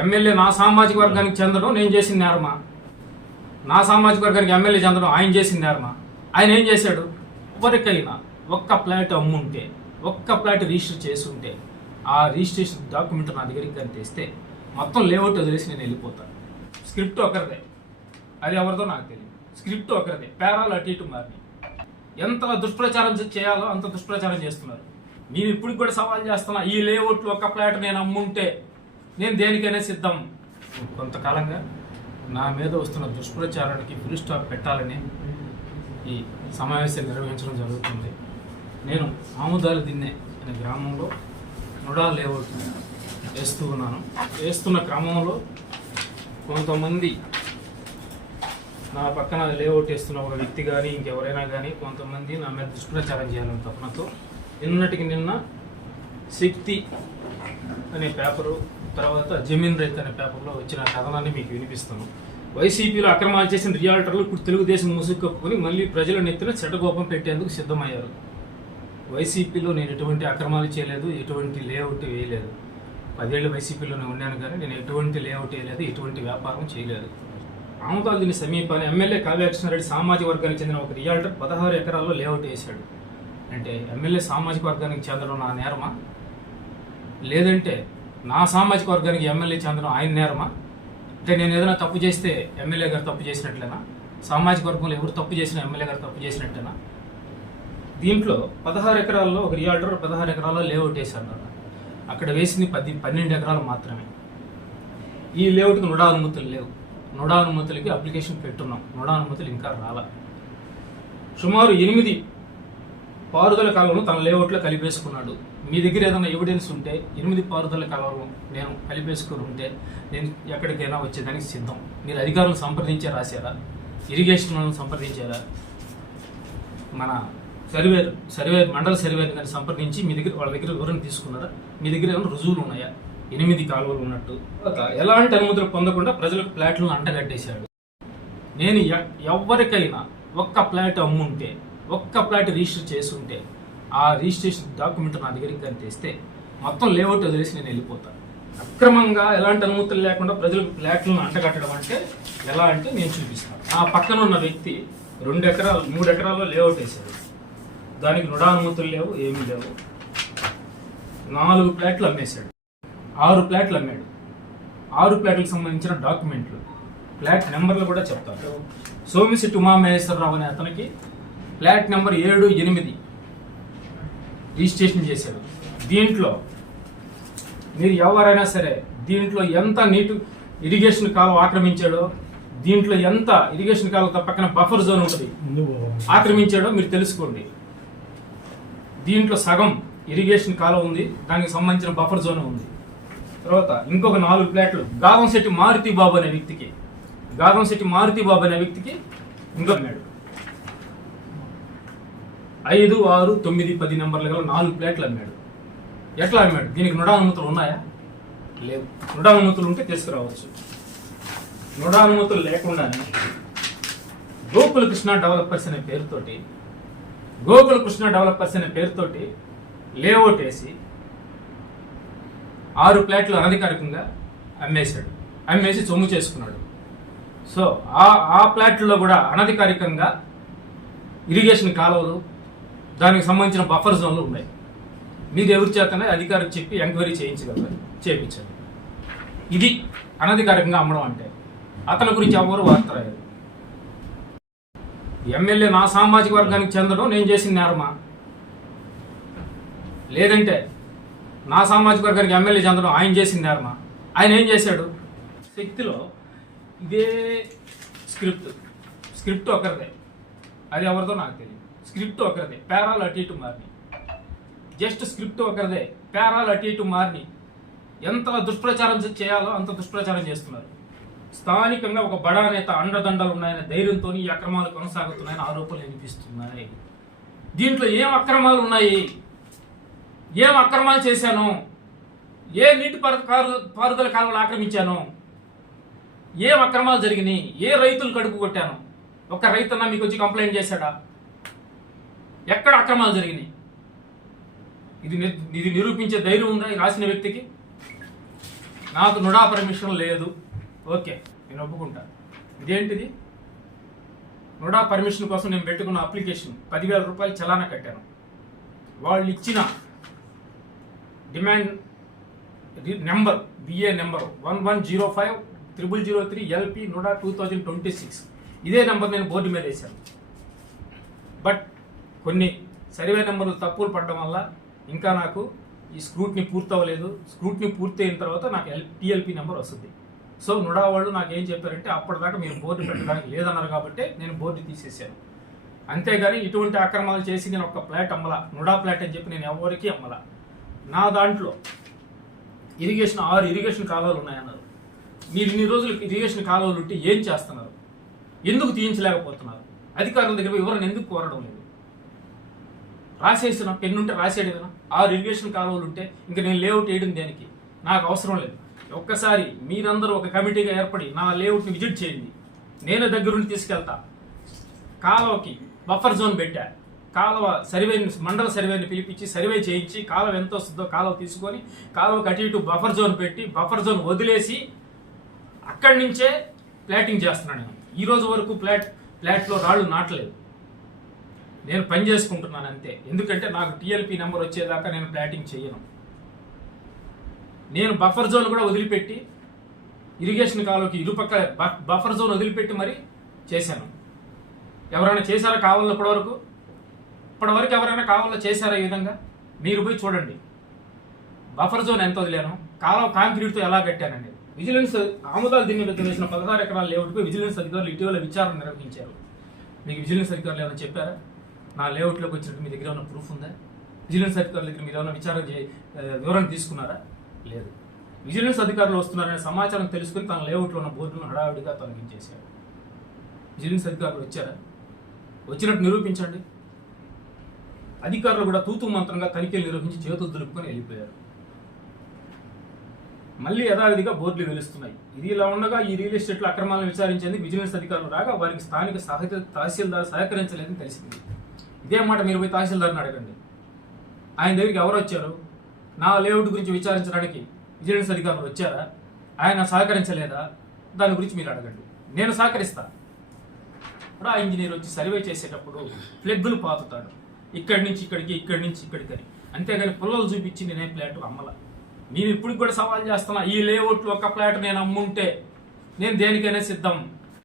MLA నా సామాజిక వర్గానికి చెందడం నేను చేసిన నేరమా? నా సామాజిక వర్గానికి ఎమ్మెల్యే చెందడం ఆయన చేసిన నేరమా? ఆయన ఏం చేశాడు? ఎవరికైనా ఒక్క ప్లాట్ అమ్ముంటే, ఒక్క ప్లాట్ రిజిస్టర్ చేసి ఉంటే ఆ రిజిస్ట్రేషన్ డాక్యుమెంట్ నా దగ్గరికి కానీ తెస్తే మొత్తం లేఅవుట్ వదిలేసి నేను వెళ్ళిపోతాను. స్క్రిప్ట్ ఒకరిదే, అది ఎవరిదో నాకు తెలియదు. స్క్రిప్ట్ ఒకరిదే, పేరాలు అటు ఇటు మారినాయి. ఎంత దుష్ప్రచారం చేయాలో అంత దుష్ప్రచారం చేస్తున్నారు. నేను ఇప్పటికి కూడా సవాల్ చేస్తున్నా, ఈ లేఅవుట్లు ఒక్క ప్లాట్ నేను అమ్ముంటే నేను దేనికైనా సిద్ధం. కొంతకాలంగా నా మీద వస్తున్న దుష్ప్రచారానికి ఫుల్ స్టాప్ పెట్టాలని ఈ సమావేశం నిర్వహించడం జరుగుతుంది. నేను ఆముదాలు దిన్నే అనే గ్రామంలో నుడా లేఅవుట్ వేస్తున్న క్రమంలో కొంతమంది నా పక్కన లేఅవుట్ వేస్తున్న ఒక వ్యక్తి కానీ ఇంకెవరైనా కానీ కొంతమంది నా మీద దుష్ప్రచారం చేయాలని తపనతో నిన్న శక్తి అనే పేపరు, తర్వాత జమీన్ రైతు అనే పేపర్లో వచ్చిన కథనాన్ని మీకు వినిపిస్తాను. వైసీపీలో అక్రమాలు చేసిన రియాల్టర్లు ఇప్పుడు తెలుగుదేశం ముసుగు కప్పుకొని మళ్ళీ ప్రజల నెత్తిన చెడ్డగోపం పెట్టేందుకు సిద్ధమయ్యారు. వైసీపీలో నేను ఎటువంటి అక్రమాలు చేయలేదు, ఎటువంటి లేఅవుట్ వేయలేదు. 10 ఏళ్ళు వైసీపీలోనే ఉన్నాను కానీ నేను ఎటువంటి లేఅవుట్ వేయలేదు, ఎటువంటి వ్యాపారం చేయలేదు. ఆముదాల్దిని సమీపాన్ని ఎమ్మెల్యే కావ్యకృష్ణారెడ్డి సామాజిక వర్గానికి చెందిన ఒక రియాల్టర్ 16 ఎకరాల్లో లేఅవుట్ వేశాడు. అంటే ఎమ్మెల్యే సామాజిక వర్గానికి చెందడం నా నేరమా? లేదంటే నా సామాజిక వర్గానికి ఎమ్మెల్యే చెందడం ఆయన నేరమా? అంటే నేను ఏదైనా తప్పు చేస్తే ఎమ్మెల్యే గారు తప్పు చేసినట్లేనా? సామాజిక వర్గంలో ఎవరు తప్పు చేసినా ఎమ్మెల్యే గారు తప్పు చేసినట్టేనా? దీంట్లో 16 ఎకరాల్లో ఒక రియాల్టర్ 16 ఎకరాల్లో లేఅవుట్ వేశాడు. అక్కడ వేసింది 12 ఎకరాలు మాత్రమే. ఈ లేఅవుట్కి నుడా అనుమతులు లేవు. నుడా అనుమతులకి అప్లికేషన్ పెట్టున్నాం, నుడా అనుమతులు ఇంకా రాలా. సుమారు 8 పారుదల కాలువను తన లేఅవుట్లో కలిపేసుకున్నాడు. మీ దగ్గర ఏదైనా ఎవిడెన్స్ ఉంటే 8 పారుదల కాలువలు నేను కలిపేసుకుని ఉంటే నేను ఎక్కడికైనా వచ్చేదానికి సిద్ధం. మీరు అధికారులను సంప్రదించే రాశారా? ఇరిగేషన్ వాళ్ళని సంప్రదించారా? మన సర్వేర్ మండల సర్వేర్ గారిని సంప్రదించి మీ దగ్గర వాళ్ళ దగ్గర వివరణ తీసుకున్నారా? మీ దగ్గర ఏమైనా రుజువులు ఉన్నాయా 8 కాలువలు ఉన్నట్టు? ఎలాంటి అనుమతులు పొందకుండా ప్రజలకు ప్లాట్లను అంటగట్టేశాడు. నేను ఎవరికైనా ఒక్క ప్లాట్ అమ్ముంటే, ఒక్క ప్లాట్ రిజిస్టర్ చేసి ఉంటే ఆ రిజిస్ట్రేషన్ డాక్యుమెంట్ నా దగ్గరికి కానీ తెస్తే మొత్తం లేఅవుట్ వదిలేసి నేను వెళ్ళిపోతాను. అక్రమంగా ఎలాంటి అనుమతులు లేకుండా ప్రజలకు ప్లాట్లను అంటగట్టడం అంటే ఎలా అంటే నేను చూపిస్తాను. ఆ పక్కన ఉన్న వ్యక్తి 2 ఎకరాలు 3 ఎకరాల్లో లేఅవుట్ వేశాడు. దానికి నుడా అనుమతులు లేవు, ఏమీ లేవు. 4 ప్లాట్లు అమ్మేశాడు, 6 ప్లాట్లు అమ్మాడు. 6 ప్లాట్లకు సంబంధించిన డాక్యుమెంట్లు, ప్లాట్ నెంబర్లు కూడా చెప్తాను. సోమిశెట్టి ఉమామహేశ్వరరావు అనే అతనికి ప్లాట్ నెంబర్ 7, 8 రిజిస్ట్రేషన్ చేశాడు. దీంట్లో మీరు ఎవరైనా సరే దీంట్లో ఎంత నీటి ఇరిగేషన్ కాలువ ఆక్రమించాడో, దీంట్లో ఎంత ఇరిగేషన్ కాలువ పక్కన బఫర్ జోన్ ఉంటుంది ఆక్రమించాడో మీరు తెలుసుకోండి. దీంట్లో సగం ఇరిగేషన్ కాలువ ఉంది, దానికి సంబంధించిన బఫర్ జోన్ ఉంది. తర్వాత ఇంకొక 4 ప్లాట్లు గాగంశెట్టి మారుతిబాబు అనే వ్యక్తికి ఇంకొక 5, 6, 9, 10 నెంబర్లు గల 4 ప్లాట్లు అమ్మాడు. ఎట్లా అమ్మాడు? దీనికి నుడా అనుమతులు ఉన్నాయా? లేవు. నుడా అనుమతులు ఉంటే తీసుకురావచ్చు. నుడా అనుమతులు లేకుండానే గోకులకృష్ణ డెవలపర్స్ అనే పేరుతోటి లేఅవుట్ వేసి 6 ప్లాట్లు అనధికారికంగా అమ్మేసి సొమ్ము చేసుకున్నాడు. సో ఆ ప్లాట్లలో కూడా అనధికారికంగా ఇరిగేషన్ కాలువలు, దానికి సంబంధించిన బఫర్ జోన్లు ఉన్నాయి. మీరు ఎవరి చేతనే అధికారికి చెప్పి ఎంక్వైరీ చేయించండి. ఇది అనధికారికంగా అమ్మడం అంటే. అతని గురించి ఎవరు వార్త రాయరు. ఎమ్మెల్యే నా సామాజిక వర్గానికి చెందడం నేను చేసిన నేరమా? లేదంటే నా సామాజిక వర్గానికి ఎమ్మెల్యే చెందడం ఆయన చేసిన నేరమా? ఆయన ఏం చేశాడు? శక్తిలో ఇదే స్క్రిప్ట్ ఒకరిదే, అది ఎవరిదో నాకు తెలియదు. స్క్రిప్ట్ ఒకరిదే, పేరాలు అటు ఇటు మారినాయి. జస్ట్ స్క్రిప్ట్ ఒకరిదే, పేరాలు అటు ఇటు మారినాయి. ఎంత దుష్ప్రచారం చేయాలో అంత దుష్ప్రచారం చేస్తున్నారు. స్థానికంగా ఒక బడా నేత అండదండలు ఉన్నాయనే ధైర్యంతో ఈ అక్రమాలు కొనసాగుతున్నాయని ఆరోపణలు వినిపిస్తున్నాయి. దీంట్లో ఏం అక్రమాలు ఉన్నాయి? ఏం అక్రమాలు చేశాను? ఏ నీటి పారుదల కాలువలు ఆక్రమించాను? ఏం అక్రమాలు జరిగినాయి? ఏ రైతులు కడుపు కొట్టాను? ఒక రైతన్నా మీకు వచ్చి కంప్లైంట్ చేశాడా? ఎక్కడ అక్రమాలు జరిగినాయి? ఇది నిరూపించే ధైర్యం ఉందా ఈ రాసిన వ్యక్తికి? నాకు నుడా పర్మిషన్ లేదు, ఓకే నేను ఒప్పుకుంటా. ఇదేంటిది? నుడా పర్మిషన్ కోసం నేను పెట్టుకున్న అప్లికేషన్ 10,000 రూపాయలు చలానా కట్టాను. వాళ్ళు ఇచ్చిన demand number BA number 11050003 LP NUDA 2026 ఇదే నెంబర్ నేను బోర్డు మీద వేశాను. బట్ కొన్ని సర్వే నెంబర్లు తప్పులు పడడం వల్ల ఇంకా నాకు ఈ స్క్రూట్నీ పూర్తవ్వలేదు. స్క్రూట్నీ పూర్తి అయిన తర్వాత నాకు TLP నెంబర్ వస్తుంది. సో నుడా వాళ్ళు నాకు ఏం చెప్పారంటే అప్పటిదాకా మీరు బోర్డు పెట్టడానికి లేదన్నారు కాబట్టి నేను బోర్డు తీసేసాను. అంతేగాని ఇటువంటి అక్రమాలు చేసి నేను ఒక ప్లాట్ అమ్మలా, నుడా ప్లాట్ అని చెప్పి నేను ఎవరికి అమ్మలా. నా దాంట్లో ఇరిగేషన్ 6 ఇరిగేషన్ కాలువలు ఉన్నాయన్నారు. మీరు ఇన్ని రోజులు ఇరిగేషన్ కాలువలు ఉంటే ఏం చేస్తున్నారు? ఎందుకు తీయించలేకపోతున్నారు? అధికారుల దగ్గర వివరణ ఎందుకు కోరడం లేదు? రాసేసిన పెన్ను ఉంటే రాసేయడం కదా. 6 ఇరిగేషన్ కాలువలు ఉంటే ఇంకా నేను లేఅవుట్ వేయడం దేనికి? నాకు అవసరం లేదు. ఒక్కసారి మీరందరూ ఒక కమిటీగా ఏర్పడి నా లేఅవుట్ని విజిట్ చేయండి, నేను దగ్గరుండి తీసుకెళ్తా. కాలువకి బఫర్ జోన్ పెట్టా, కాలువ సర్వేని మండల సర్వేని పిలిపించి సర్వే చేయించి కాలువ ఎంత వస్తుందో కాలువ తీసుకొని కాలువకి అటు ఇటు బఫర్ జోన్ పెట్టి బఫర్ జోన్ వదిలేసి అక్కడి నుంచే ప్లాటింగ్ చేస్తున్నాను. ఈ రోజు వరకు ప్లాట్లో రాళ్ళు నాటలేదు. నేను పని చేసుకుంటున్నాను అంతే. ఎందుకంటే నాకు TLP నెంబర్ వచ్చేదాకా నేను ప్లాటింగ్ చేయను. నేను బఫర్ జోన్ కూడా వదిలిపెట్టి ఇరిగేషన్ కాలువకి ఇరుపక్క బఫర్ జోన్ వదిలిపెట్టి మరి చేశాను. ఎవరైనా చేశారా కావాలో ఇప్పటివరకు ఎవరైనా కావాలో చేశారా? ఈ విధంగా మీరు పోయి చూడండి. బఫర్ జోన్ ఎంత వదిలేను, కాలువ కాంక్రీట్తో ఎలా కట్టానండి. విజిలెన్స్ ఆముదాలు దీన్ని వేసిన 16 ఎకరాల లేఅవుట్పై విజిలెన్స్ అధికారులు ఇటీవల విచారణ నిర్వహించారు. మీకు విజిలెన్స్ అధికారులు ఏమైనా చెప్పారా? నా లేఅవుట్లోకి వచ్చినట్టు మీ దగ్గర ఏమైనా ప్రూఫ్ ఉందా? విజిలెన్స్ అధికారుల దగ్గర మీరు ఏమైనా వివరణ తీసుకున్నారా? లేదు. విజిలెన్స్ అధికారులు వస్తున్నారనే సమాచారం తెలుసుకుని తన లేఅవుట్లో ఉన్న బోర్డును హడావిడిగా తొలగించేశారు. విజిలెన్స్ అధికారులు వచ్చారా? వచ్చినట్టు నిరూపించండి. అధికారులు కూడా తూతూ మంత్రంగా తనిఖీలు నిర్వహించి చేతులు దులుపుకొని వెళ్ళిపోయారు. మళ్ళీ యథావిధిగా బోర్డులు వెలుస్తున్నాయి. ఇది ఇలా ఉండగా ఈ రియల్ ఎస్టేట్లో అక్రమాలను విచారించేందుకు విజిలెన్స్ అధికారులు రాగా వారికి స్థానిక తహసీల్దార్ సహకరించలేదని తెలిసింది. ఇదే మాట మీరు పోయి తహసీల్దార్ని అడగండి. ఆయన దగ్గరికి ఎవరు వచ్చారు? నా లేఅవుట్ గురించి విచారించడానికి విజిలెన్స్ అధికారులు వచ్చారా? ఆయన సహకరించలేదా? దాని గురించి మీరు అడగండి. నేను సహకరిస్తా. ఇప్పుడు ఆ ఇంజనీర్ వచ్చి సర్వే చేసేటప్పుడు ఫ్లెగ్గులు పాతుతాడు, ఇక్కడి నుంచి ఇక్కడికి, ఇక్కడి నుంచి ఇక్కడికి అని. అంతేగాని పుల్లలు చూపించి నేనే ప్లాట్ అమ్మల. నేను ఇప్పుడు కూడా సవాల్ చేస్తున్నా, ఈ లేఅవుట్లో ఒక ప్లాట్ నేను అమ్ముంటే నేను దేనికైనా సిద్ధం.